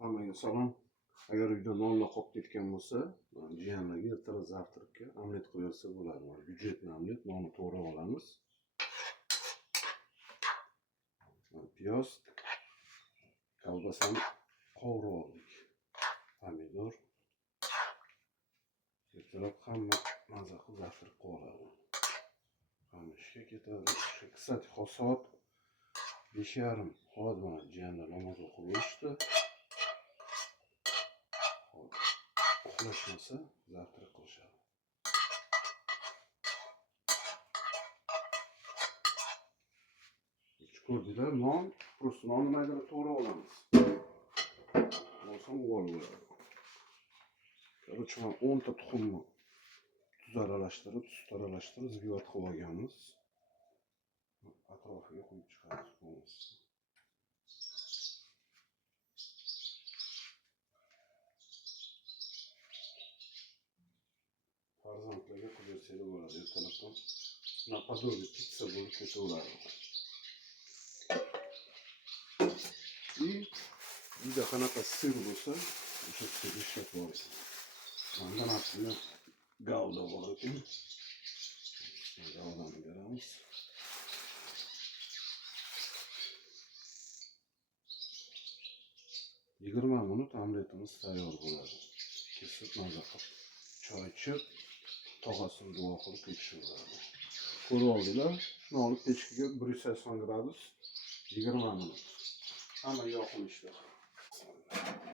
Hammaga salom. Agar uyda nonlar qolib ketgan bo'lsa, jiyanlarga ertaga zavtraqqa omlet qilib bersa bo'ladi. Byudjetli omlet, nonni to'g'rab olamiz. Piyoz, kolbasani qovurib oldik. Pomidor. Ertalab hamma maza qilib zavtraq qilib oladi. Hamma ishga ketadi. Kстати, soat 5:30 hozir mana jiyanlar namoz o'qib bo'lishdi. Uxlashmasa zavtraq qilishadi. Ko'rdinglar, non, просто nonni maydalab to'g'rab olamiz. Oson bo'ladi. Короче, 10 ta tuxumni tuz aralashtirib, sut aralashtirib, zvivat qilib olganmiz. Atrofiga qo'yib chiqamiz. Farzandlarga qilib bersanglar bo'ladi. Ertalabdan napodobie pitsa bo'lib ketaveradi. И uyda qanaqa sir bo'lsa, o'sha sirni ishlatib olasiz. Bundan aslida gavda bor ekan. Gavdani beramiz. Yigirma minut omletimiz tayyor bo'ladi. Kesib maza qilib, choy ichib, tog'asini duo qilib tekshiriladi. Ko'rib oldinglar, shuni olib pechkaga 180 gradus 20 minut. Hamma yoqimli ishlar.